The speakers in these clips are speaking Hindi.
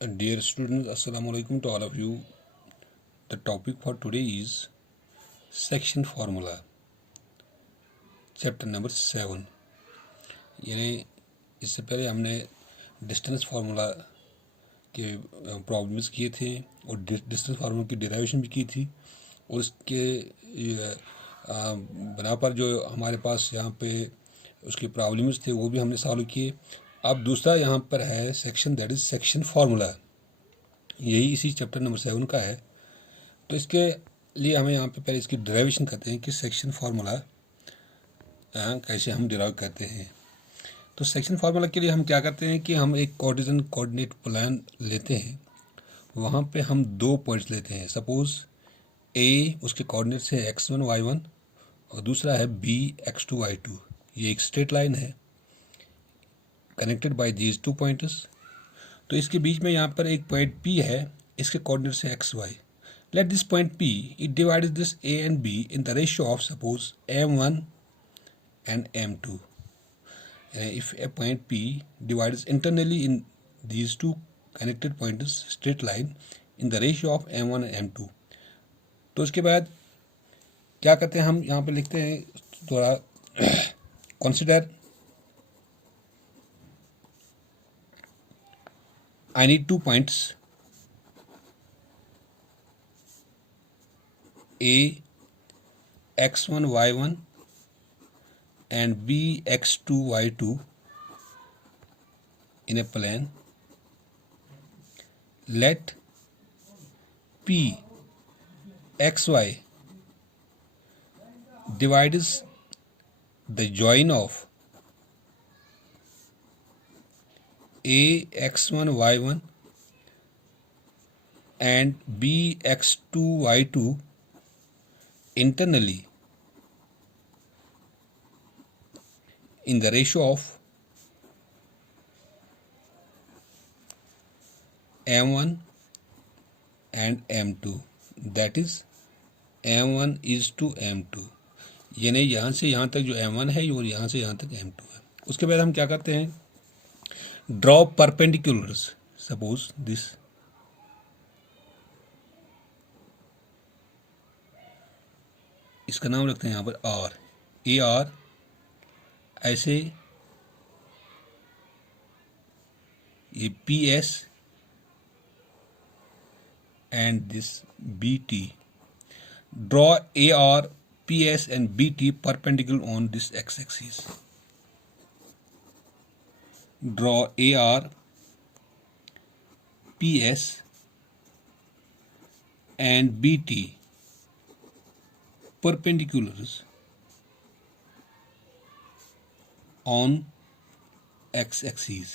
Dear students, Assalamu alaikum to all of you. The topic for today is section formula, chapter number 7. यानी इससे पहले हमने डिस्टेंस फार्मूला के प्रॉब्लम्स किए थे और डिस्टेंस फार्मूला की डेरिवेशन भी की थी और इसके बना पर जो हमारे पास यहाँ पे उसके प्रॉब्लम्स थे वो भी हमने सॉल्व किए। अब दूसरा यहाँ पर है section, that is section formula. यही इसी चैप्टर नंबर 7 का है। तो इसके लिए हमें यहाँ पे पहले इसकी डेरिवेशन करते हैं कि सेक्शन फार्मूला कैसे हम डिराइव करते हैं। तो सेक्शन फार्मूला के लिए हम क्या करते हैं कि हम एक कार्टेशियन कोऑर्डिनेट प्लान लेते हैं, वहाँ पे हम दो पॉइंट्स लेते हैं। सपोज ए उसके कोऑर्डिनेट्स है x1 y1 और दूसरा है b x2 y2। ये एक स्ट्रेट लाइन है connected by these two points. तो इसके बीच में यहाँ पर एक पॉइंट P है, इसके कोऑर्डिनेट्स है x y। Let this point P, it divides this A and B in the ratio of suppose M1 and M2. If a point P divides internally in these two connected points straight line in the ratio of M1 and M2, तो उसके बाद क्या करते हैं, हम यहाँ पे लिखते हैं थोड़ा consider I need 2 points A x1 y1 and b x2 y2 in a plane. Let P xy divides the join of A x1 y1 and b x2 y2 internally in the ratio of M1 and M2, that is M1 is to M2। यानी यहाँ से यहाँ तक जो M1 है और यहाँ से यहाँ तक M2 है। उसके बाद हम क्या करते हैं, ड्रॉ परपेंडिकुलर्स। सपोज दिस इसका नाम रखते हैं यहाँ पर R, ए आर। ऐसे ये P S and this B T. Draw A R P S and B T perpendicular on this X axis. Draw A R P S and B T perpendiculars on x-axis.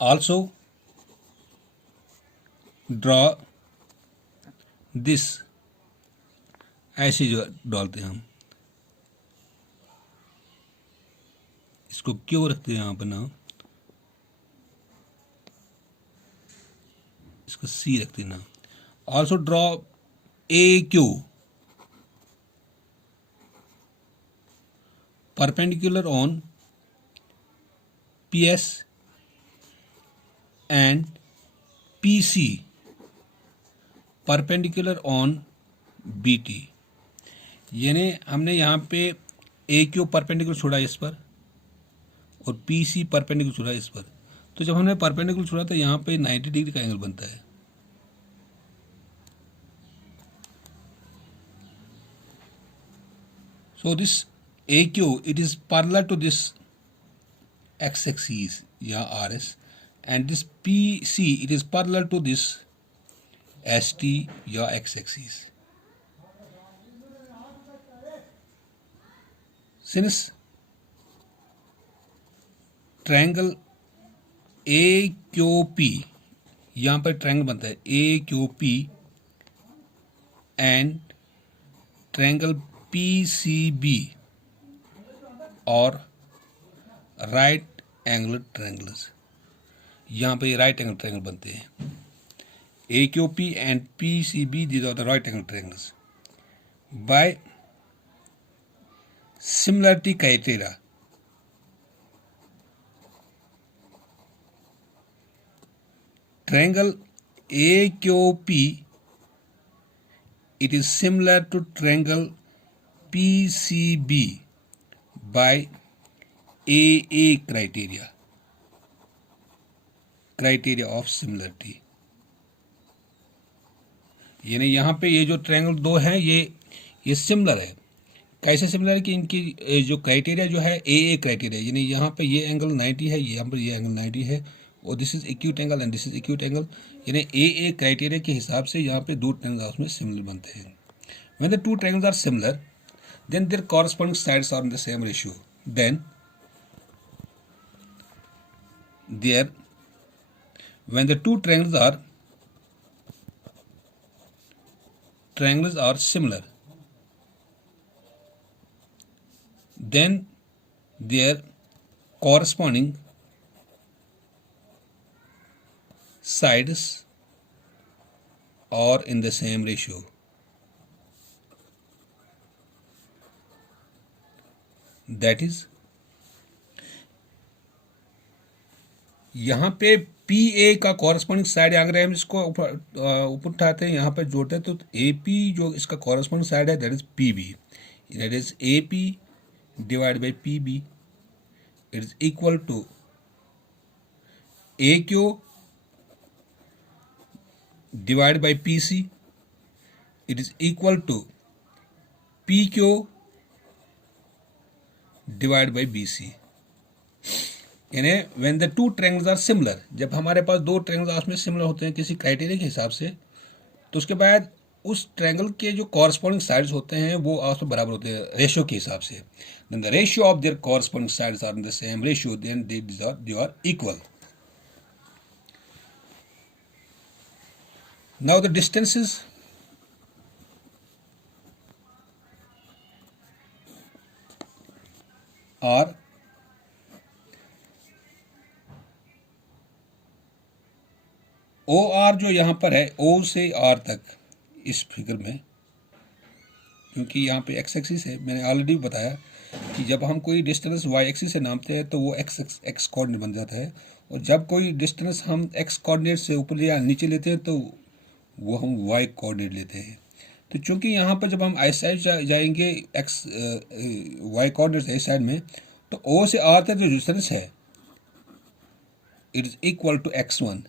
Also draw this, ऐसे जो डालते हैं हम, इसको क्यों रखते हैं यहाँ पर नाम, इसका सी रखते हैं नाम। Also draw A Q perpendicular on P S and P C perpendicular on B T. यानी हमने यहाँ पे ए क्यू परपेंडिकुलर छोड़ा इस पर और पी सी परपेंडिकुलर छोड़ा इस पर। तो जब हमने परपेंडिकुलर छोड़ा तो यहाँ पे 90 डिग्री का एंगल बनता है। So this AQ, it is parallel to this x-axis या RS, and this PC, it is parallel to this ST या x-axis. Since triangle AQP, यहाँ पर ट्रायंगल बनता है AQP एंड ट्रायंगल PCB और राइट एंगल ट्रायंगल्स, यहाँ पे राइट एंगल ट्रायंगल बनते हैं। AQP and PCB, these are the right angle triangles. By similarity criteria, triangle AQP, it is similar to triangle PCB by AA criteria of similarity। यानी यहाँ पे ये जो ट्रायंगल दो हैं ये सिमिलर है। कैसे सिमिलर है कि इनकी जो क्राइटेरिया जो है AA क्राइटेरिया, यानी यहाँ पे ये एंगल 90 है, यहाँ पर ये एंगल 90 है, और this is acute angle and this is acute angle, यानी AA क्राइटेरिया के हिसाब से यहाँ पे दो ट्रायंगल आपस में सिमिलर बनते हैं। When the two triangles are similar, then their corresponding sides are in the same ratio. Then when the two triangles are similar, then their corresponding sides are in the same ratio. That is, यहाँ पे PA का कॉरस्पॉन्डिंग साइड, अगर हम इसको ऊपर उठाते हैं, यहाँ पे जोड़ते हैं, तो AP जो इसका कॉरस्पॉन्डिंग साइड है that is PB, that is AP divide by PB, it is equal to AQ divide by PC, it is equal to PQ divide by BC। यानी when the two triangles are similar, जब हमारे पास दो ट्रायंगल्स आपस में सिमिलर होते हैं किसी क्राइटेरिया के हिसाब से, तो उसके बाद उस ट्रायंगल के जो कॉरस्पॉन्डिंग साइड्स होते हैं वो आपस में बराबर होते हैं रेशियो के हिसाब से। Then the ratio of their corresponding sides are in the same ratio, then they are equal. Now the distances are OR जो यहाँ पर है O से R तक इस फिगर में, क्योंकि यहाँ पे एक्स एक्सिस है, मैंने ऑलरेडी बताया कि जब हम कोई डिस्टेंस वाई एक्सिस से नापते हैं तो वो एक्स कोऑर्डिनेट बन जाता है, और जब कोई डिस्टेंस हम एक्स कोऑर्डिनेट से ऊपर या नीचे लेते हैं तो वो हम वाई कोऑर्डिनेट लेते हैं। तो चूंकि यहाँ पर जब हम इस साइड जाएंगे एक्स वाई कोऑर्डिनेट इस साइड में, तो O से R तक जो डिस्टेंस है it is equal to x1,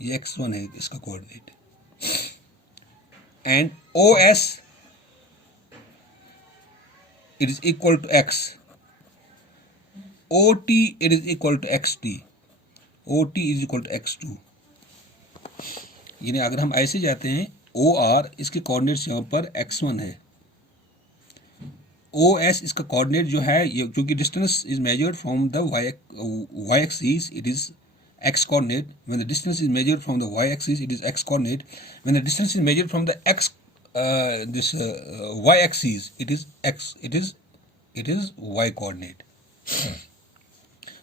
ये x1 है इसका coordinate, and OS it is equal to x, OT it is equal to xt, OT is equal to x2। यानी अगर हम ऐसे जाते हैं OR इसके कोऑर्डिनेट्स यहाँ पर x1 है, OS इसका कोऑर्डिनेट जो है, ये क्योंकि distance is measured from the y axis it is x coordinate, when the distance is measured from the y axis it is x coordinate, when the distance is measured from the y axis it is y coordinate.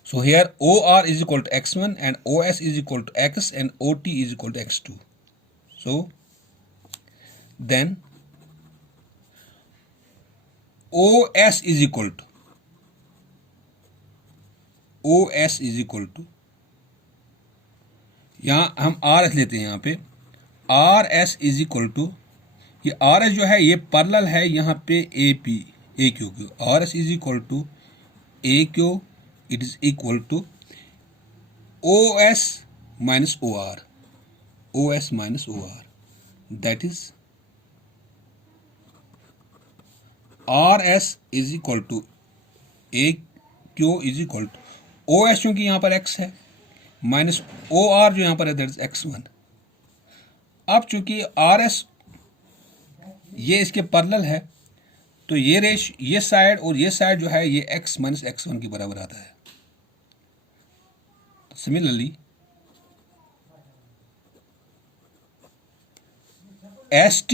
So here OR is equal to x1 and OS is equal to x and OT is equal to x2. So then OS is equal to यहाँ हम RS लेते हैं, यहाँ पे RS इज इक्वल टू, ये RS जो है ये पैरेलल है यहाँ पे AQ Q, RS is equal to AQ, it is equal to OS minus OR, that is RS is equal to AQ is equal to OS, क्योंकि यहाँ पर X है, माइनस OR जो यहाँ पर है दैट इज x1। अब चूंकि RS ये इसके पैरेलल है, तो ये साइड और ये साइड जो है ये x माइनस x1 के बराबर आता है। सिमिलरली ST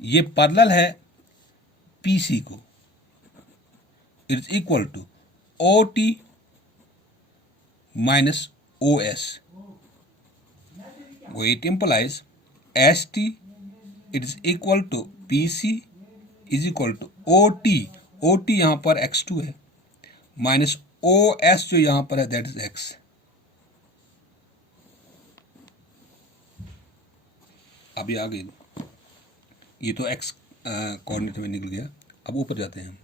ये पैरेलल है PC को, it is equal to OT minus OS, it implies ST it is equal to PC is equal to OT यहाँ पर x2 है, माइनस OS जो यहाँ पर है दैट इज x। अब ये आ गई, ये तो एक्स कोऑर्डिनेट में निकल गया। अब ऊपर जाते हैं हम।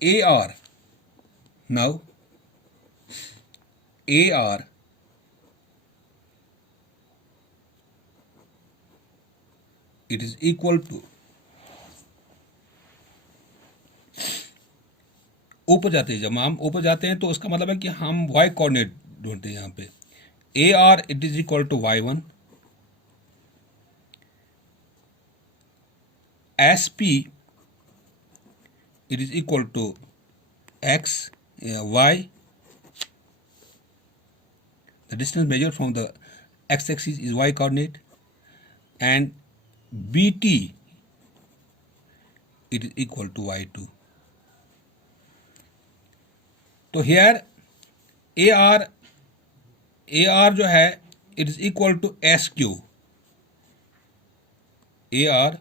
A R, now A R it is equal to, ऊपर जाते हैं, जब हम ऊपर जाते हैं तो उसका मतलब है कि हम वाई कोऑर्डिनेट ढूंढते हैं यहाँ पे। A R it is equal to y1, S P it is equal to x, y, the distance measured from the x-axis is y coordinate, and bt it is equal to y2. तो here AR जो है it is equal to SQ, AR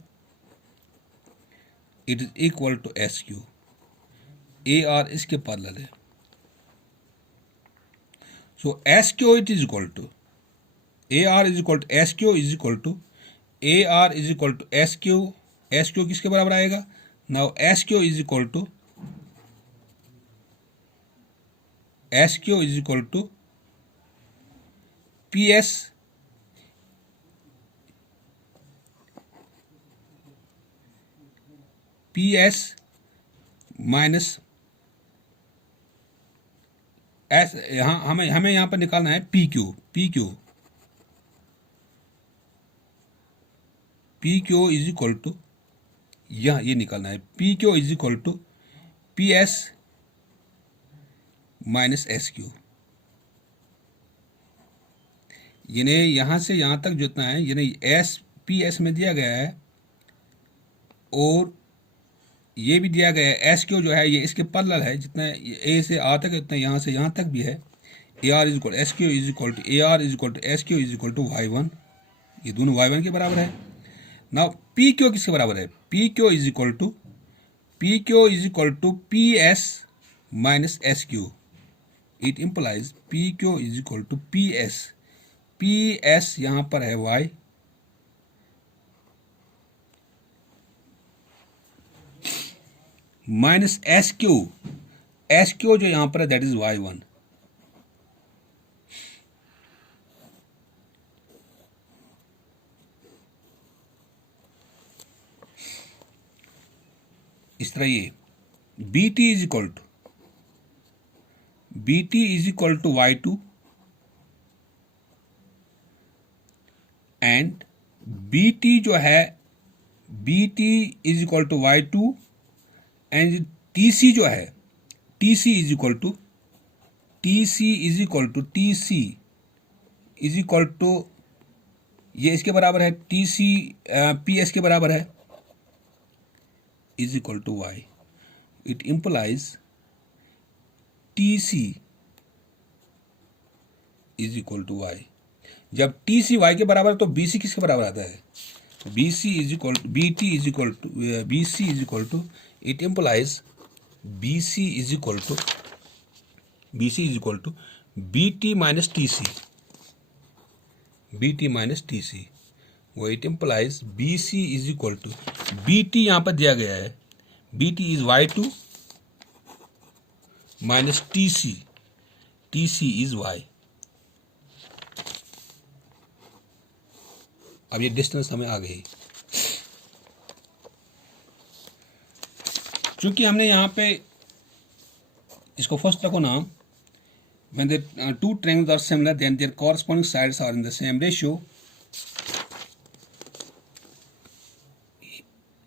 it is equal to SQ, AR इसके पैरेलल है। So SQ it is equal to AR is equal to SQ is equal to AR is equal to SQ, SQ किसके बराबर आएगा? Now SQ is equal to PS minus S, यहाँ हमें यहाँ पर निकालना है P Q is equal to, ये निकालना है P Q is equal to P S minus S Q. यानी यहाँ से यहाँ तक जितना है, यानी एस पी एस में दिया गया है और ये भी दिया गया है। एस क्यू जो है ये इसके पैरेलल है, जितना ए से आ तक उतना यहाँ से यहाँ तक भी है। A R is equal S Q is equal to A R is equal to S Q is equal to y1, ये दोनों y1 के बराबर है। नाउ पी क्यू किसके बराबर है? P Q is equal to P S minus S Q. It implies P Q is equal to P S यहाँ पर है y, माइनस एस क्यू जो यहां पर है दैट इज y1। इस तरह ये BT is equal to y2 and BT जो है BT is equal to y2 and TC जो है TC इज इक्वल टू ये इसके बराबर है, TC PS के बराबर है, is equal to y। It implies TC is equal to y। जब TC y के बराबर है तो BC किसके बराबर आता है? BC is equal to BT is equal to BC is equal to, it implies BC is equal to BT minus TC, वो it implies BC is equal to BT यहाँ पर दिया गया है, BT is y2 minus TC is y। अब ये डिस्टेंस हमें आ गई। क्योंकि हमने यहाँ पे इसको फर्स्ट रखो नाम, when the two triangles are similar then their corresponding sides are in the same ratio।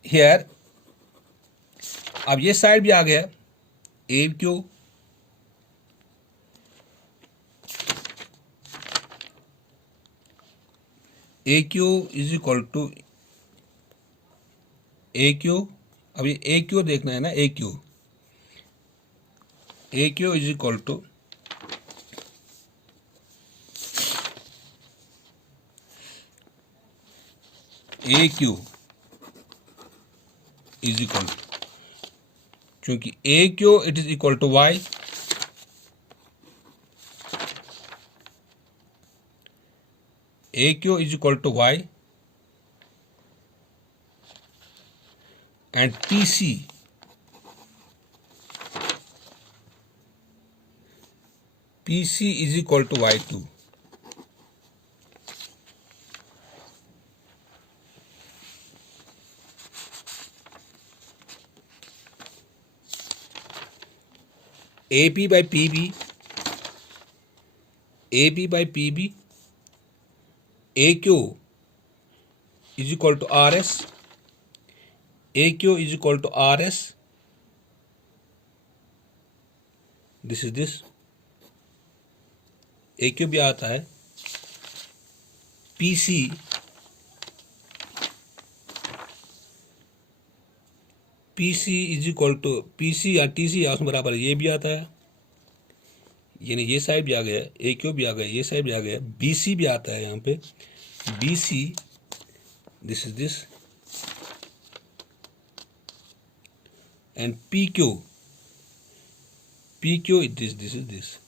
here अब ये साइड भी आ गया AQ is equal to AQ। अब ये AQ देखना है ना, AQ is equal to is equal to, क्योंकि AQ it is equal to y, AQ is equal to Y and PC is equal to Y2. AP by PB, AQ is equal to RS, AQ is equal to RS, this is this, AQ भी आता है, PC is equal to PC या TC या उसमें बराबर ये भी आता है, यानी ये साइड भी आ गया, AQ भी आ गया, ये साइड भी आ गया, BC भी आता है यहाँ पे, BC this is this and PQ this is this.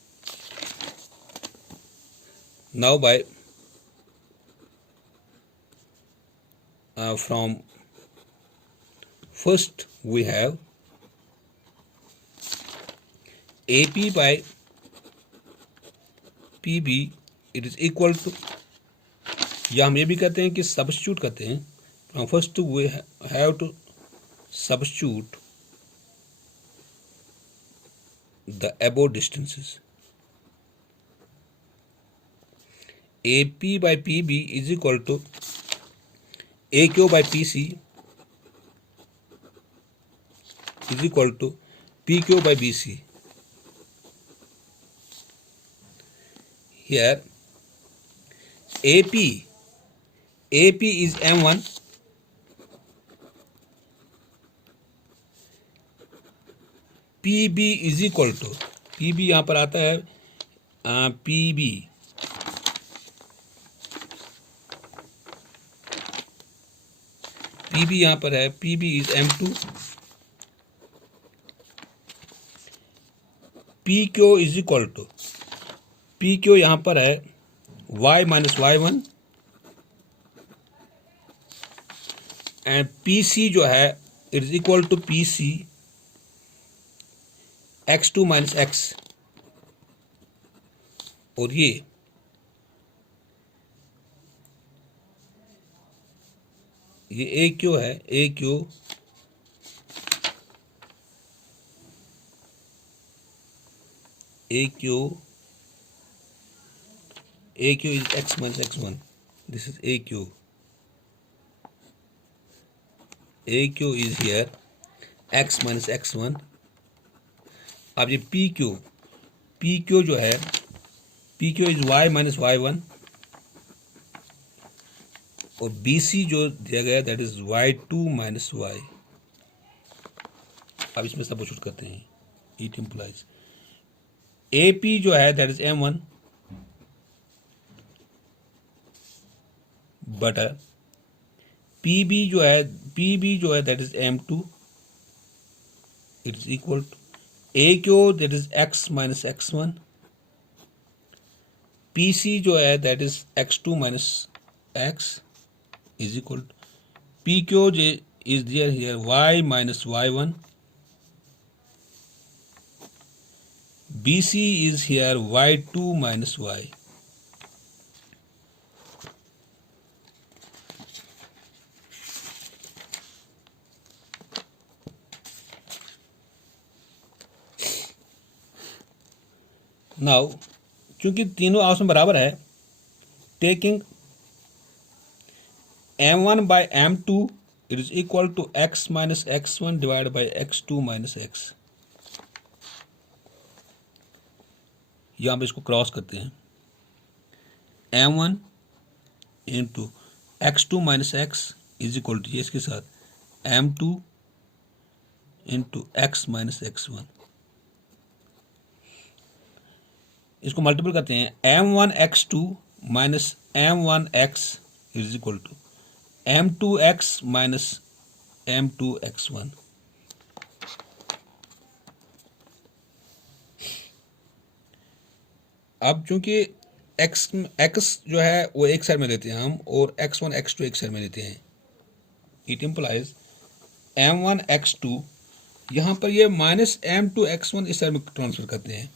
Now by from first we have AP by PB it is equal to, या हम ये भी कहते हैं कि सब्स्टिट्यूट करते हैं, from first we have to substitute the above distances. AP by PB is equal to AQ by PC is equal to PQ by BC. Here AP is M1, PB is equal to, PB यहाँ पर आता है PB यहाँ पर है, PB is M2, PQ is equal to, PQ यहाँ पर है Y minus Y1 and PC जो है it is equal to PC X2 minus X, और ये AQ है, AQ is X minus X1, this is AQ is here X minus X1. अब ये PQ जो है, PQ is Y minus Y1 और BC जो दिया गया that is Y2 minus Y. अब इसमें सब्स्टिट्यूट करते हैं, it implies AP जो है that is M1 बटा PB जो है that is M2 it is equal to AQ that is X minus X1, PC जो है that is X2 minus X is equal to PQ is there here Y minus Y1, BC is here Y2 minus Y. Now चूंकि तीनों आपस में बराबर है, taking M1 by M2 it is equal to X minus X1 divided by X2 minus X. यहाँ पे इसको क्रॉस करते हैं, M1 into X2 minus X is equal to ये इसके साथ M2 into X minus X1. इसको मल्टीपल करते हैं, M1X2 minus M1X is equal to M2X minus M2X1. अब चूंकि एक्स जो है वो एक साइड में लेते हैं हम, और x1 x2 एक साइड में लेते हैं। इट इम्प्लाइज m1 x2, यहाँ पर ये -m2 x1 इस साइड में ट्रांसफर करते हैं,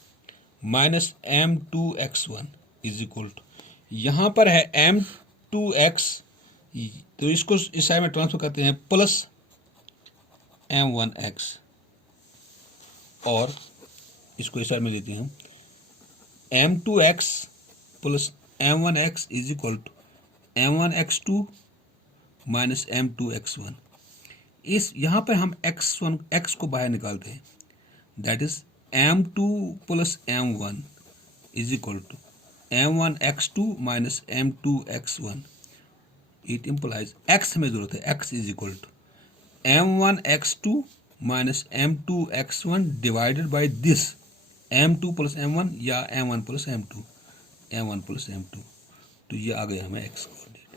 -m2 x1 is equal to, यहाँ पर है m2x, तो इसको इस साइड में ट्रांसफर करते हैं प्लस m1x, और इसको इस साइड में लेते हैं m2x plus m1x is equal to m1x2 minus m2x1। इस यहाँ पर हम x को बाहर निकालते हैं, that is m2 plus m1 is equal to m1x2 minus m2x1। It implies x हमें जरूरत है, x is equal to m1x2 minus m2x1 divided by this m2 plus m1 या m1 plus m2, m1 plus m2, तो ये आ गया हमें x कोऑर्डिनेट।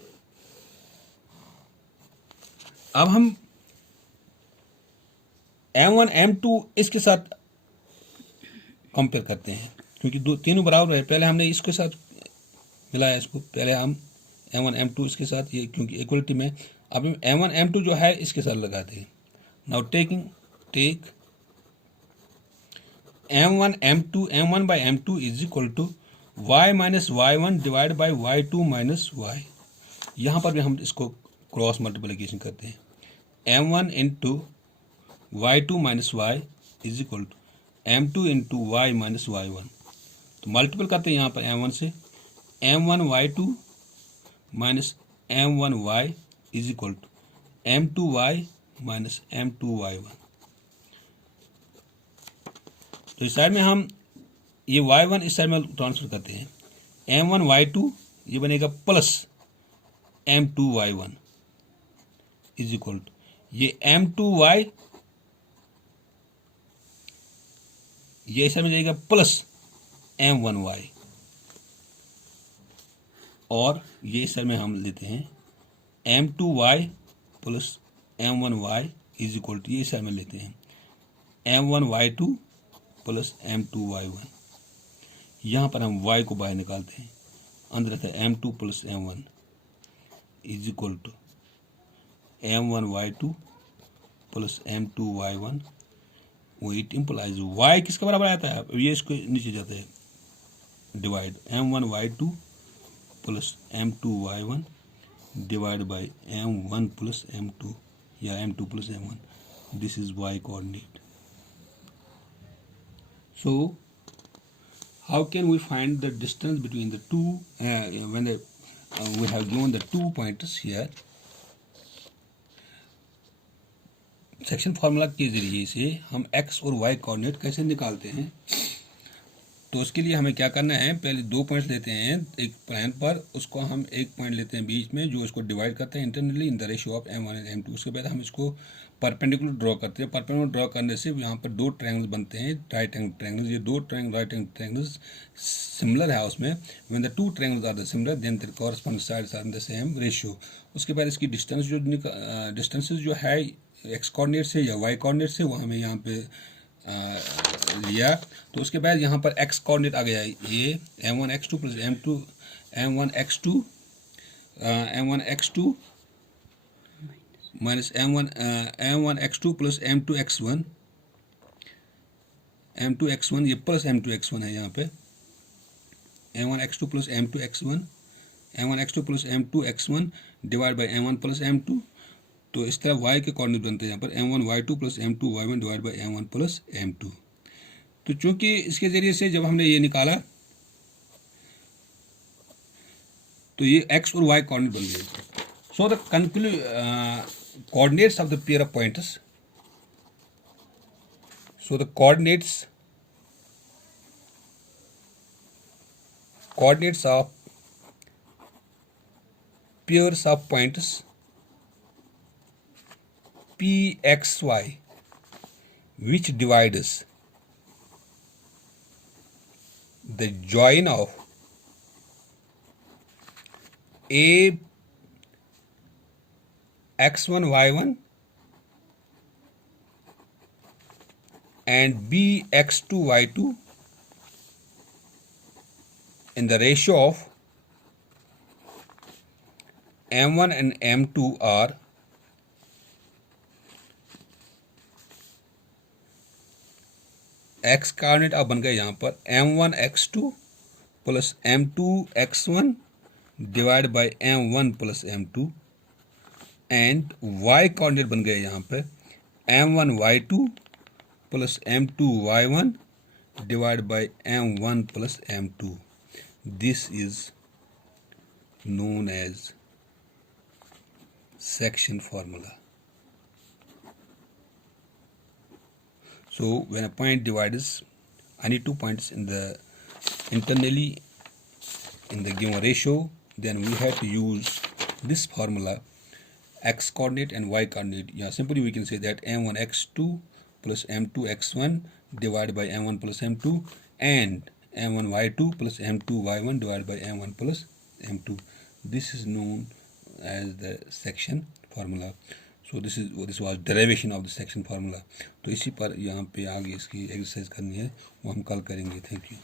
अब हम m1 m2 इसके साथ कंपेयर करते हैं, क्योंकि तीनों बराबर है। पहले हमने इसके साथ मिलाया इसको, पहले हम m1 m2 इसके साथ, ये क्योंकि इक्वलिटी में, अब m1 m2 जो है इसके साथ लगाते हैं। Now take m1 m2 m1 by m2 is equal to y minus y1 divide by y2 minus y। यहाँ पर भी हम इसको क्रॉस मल्टीप्लिकेशन करते हैं, m1 into y2 minus y is equal to m2 into y minus y1। तो मल्टीपल करते हैं यहाँ पर m1 से, m1 y2 minus m1 y is equal to m2 y minus m2 y1। तो इस साइड में हम ये y1 इस साइड में ट्रांसफर करते हैं, m1 y2 ये बनेगा plus m2 y1 is equal to ये m2 y, ये इस साइड में जाएगा प्लस m1 y, और ये इस साइड में हम लेते हैं m2 y plus m1 y is equal to, ये इस साइड में लेते हैं m1 y2 plus m2 y1। यहाँ पर हम y को बाहर निकालते हैं, अंदर रहता है m2 plus m1 is equal to m1 y2 plus m2 y1। वो इट इम्प्लाइज y किसके बराबर आता है, ये इसको नीचे जाता है, divide m1 y2 plus m2 y1 divide by m1 plus m2 या m2 plus m1, this is y coordinate. So how can we find the distance between the two when we have given the 2 pointers here? Section formula के जरिए से हम x और y कोऑर्डिनेट कैसे निकालते हैं। तो उसके लिए हमें क्या करना है, पहले 2 पॉइंट्स लेते हैं एक प्लेन पर, उसको हम एक पॉइंट लेते हैं बीच में जो इसको डिवाइड करते हैं internally in the ratio of m1 and m2। उसके बाद हम इसको परपेंडिकुलर ड्रॉ करते हैं। परपेंडिकुलर ड्रॉ करने से यहाँ पर 2 ट्रायंगल्स बनते हैं, राइट एंगल ट्रायंगल्स। ये 2 राइट एंगल ट्रायंगल्स सिमिलर है उसमें, when the 2 triangles are the similar then their corresponding sides are in the same ratio. उसके बाद इसकी डिस्टेंसेस जो है x कोऑर्डिनेट से या y कोऑर्डिनेट से, वो हमें यहाँ पे लिया। तो उसके बाद यहाँ पर x कोऑर्डिनेट आ गया, ये m1 x2 plus m1 x2 minus m1 x2 plus m2 x1 ये प्लस m2 x1 है यहाँ पे, m1 x2 plus m1 x2 plus m2 x1 divide by m1 plus m2। तो इस तरह y के कोऑर्डिनेट बनते हैं यहाँ पर m1 y2 plus m2 y1 divide by m1 plus m2। तो चूंकि इसके जरिए से जब हमने ये निकाला तो ये x और y कोऑर्डिनेट बन गए। So the coordinates of the pair of pointers, so the coordinates of pairs of pointers pxy which divides the join of a x1 y1 and b x2 y2 in the ratio of m1 and m2 are x coordinate अब बन गए यहाँ पर m1 x2 plus m2 x1 divide by m1 plus m2 and y coordinate बन गए यहाँ पर m1 y2 plus m2 y1 divide by m1 plus m2. This is known as section formula. So when a point divides any two points in the internally in the given ratio, then we have to use this formula, x coordinate and y coordinate. Yeah, simply we can say that m1 x2 plus m2 x1 divided by m1 plus m2 and m1 y2 plus m2 y1 divided by m1 plus m2. This is known as the section formula. So this was derivation of the section formula. तो इसी पर यहाँ पे आगे इसकी एक्सरसाइज करनी है, वो हम कल करेंगे. Thank you.